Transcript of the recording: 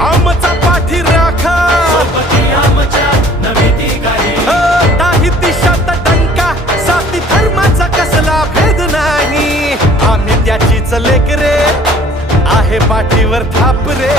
आमचा पाठी राखा नाही दिशात डंका जाती धर्माचा कसला भेद नाही आम्ही त्याचीच लेकरे आहे पाठीवर थाप रे